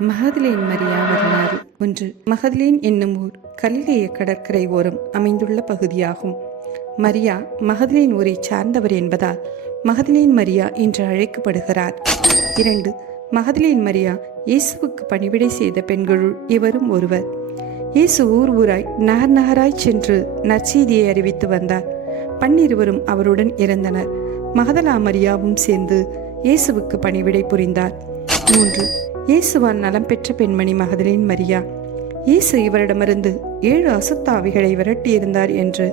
மகதிலேன் மரியா வரலாறு. ஒன்று மகதிலேன் என்னும் ஊர் கலிலேய கடற்கரை ஓரம் அமைந்துள்ள பகுதியாகும். மரியா மகதிலேன் ஊரை சார்ந்தவர் என்பதால் மகதிலேன் மரியா என்று அழைக்கப்படுகிறார். இரண்டு மகதிலேன் மரியா இயேசுவுக்கு பணிவிடை செய்த பெண்களுள் இவரும் ஒருவர். இயேசு ஊர் ஊராய் நகர் நகராய் சென்று நற்செய்தியை அறிவித்து வந்தார். பன்னிருவரும் அவருடன் இறந்தனர். மகதலா மரியாவும் சேர்ந்து இயேசுவுக்கு பணிவிடை புரிந்தார். மூன்று இயேசுவான் நலம் பெற்ற பெண்மணி மகதலின் மரியா இயேசு இவரிடமிருந்து ஏழு அசுத்தாவிகளை விரட்டியிருந்தார் என்று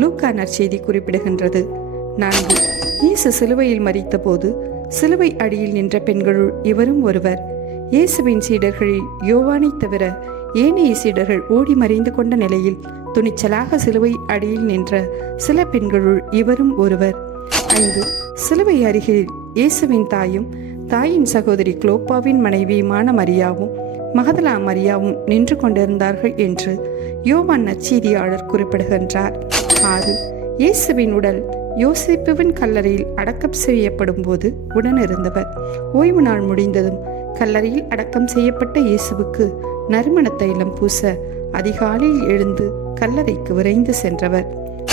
லூக்கா நற்செய்தி குறிப்பிடுகின்றது. நான்கு இயேசு சிலுவையில் மறித்தபோது சிலுவை அடியில் நின்ற பெண்களுள் இவரும் ஒருவர். இயேசுவின் சீடர்களில் யோவானை தவிர ஏனைய சீடர்கள் ஓடி மறைந்து கொண்ட நிலையில் துணிச்சலாக சிலுவை அடியில் நின்ற சில பெண்களுள் இவரும் ஒருவர். ஐந்து சிலுவை அருகில் இயேசுவின் தாயும் தாயின் சகோதரி குளோப்பாவின் மனைவியுமான மரியாவும் மகதலா மரியாவும் நின்று கொண்டிருந்தார்கள் என்று யோவான் நச்செய்தியாளர் குறிப்பிடுகின்றார். ஆறு இயேசுவின் உடல் யோசிப்புவின் கல்லறையில் அடக்கம் செய்யப்படும் போது உடனிருந்தவர். ஓய்வு நாள் முடிந்ததும் கல்லறையில் அடக்கம் செய்யப்பட்ட இயேசுவுக்கு நறுமண தைலம் பூச அதிகாலையில் எழுந்து கல்லறைக்கு விரைந்து சென்றவர்.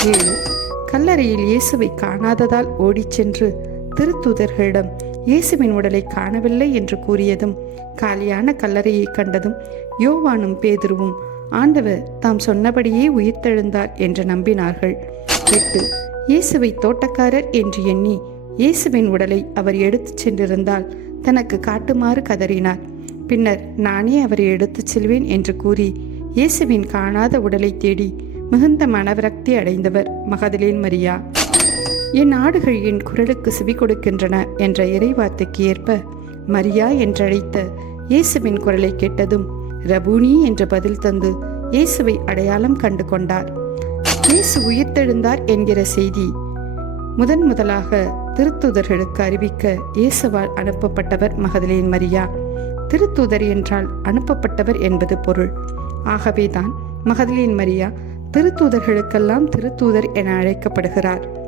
ஏழு கல்லறையில் இயேசுவை காணாததால் ஓடிச் சென்று திருத்தூதர்களிடம் இயேசுவின் உடலை காணவில்லை என்று கூறியதும் காலியான கல்லறையை கண்டதும் யோவானும் பேதுருவும் ஆண்டவர் தாம் சொன்னபடியே உயிர்த்தெழுந்தார் என்று நம்பினார்கள். எட்டு இயேசுவை தோட்டக்காரர் என்று எண்ணி இயேசுவின் உடலை அவர் எடுத்துச் சென்றிருந்தால் தனக்கு காட்டுமாறு கதறினார். பின்னர் நானே அவரை எடுத்துச் செல்வேன் என்று கூறி இயேசுவின் காணாத உடலை தேடி மிகுந்த மனவிரக்தி அடைந்தவர் மகதலின் மரியா. என் ஆடுகள் என் குரலுக்கு செவி கொடுக்கின்றன என்ற இறைவார்த்தைக்கு ஏற்ப மரியா என்றழைத்த இயேசுவின் குரலை கேட்டதும் ரபூனி என்று பதில் தந்து இயேசுவை அடையாளம் கண்டு கொண்டார். இயேசு உயிர்த்தெழுந்தார் என்கிற செய்தி முதன் முதலாக திருத்தூதர்களுக்கு அறிவிக்க இயேசுவால் அனுப்பப்பட்டவர் மகதலின் மரியா. திருத்தூதர் என்றால் அனுப்பப்பட்டவர் என்பது பொருள். ஆகவேதான் மகதலின் மரியா திருத்தூதர்களுக்கெல்லாம் திருத்தூதர் என அழைக்கப்படுகிறார்.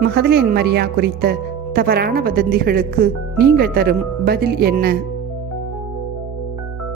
மகதலேன் மரியா குறித்த தவறான வதந்திகளுக்கு நீங்கள் தரும் பதில் என்ன?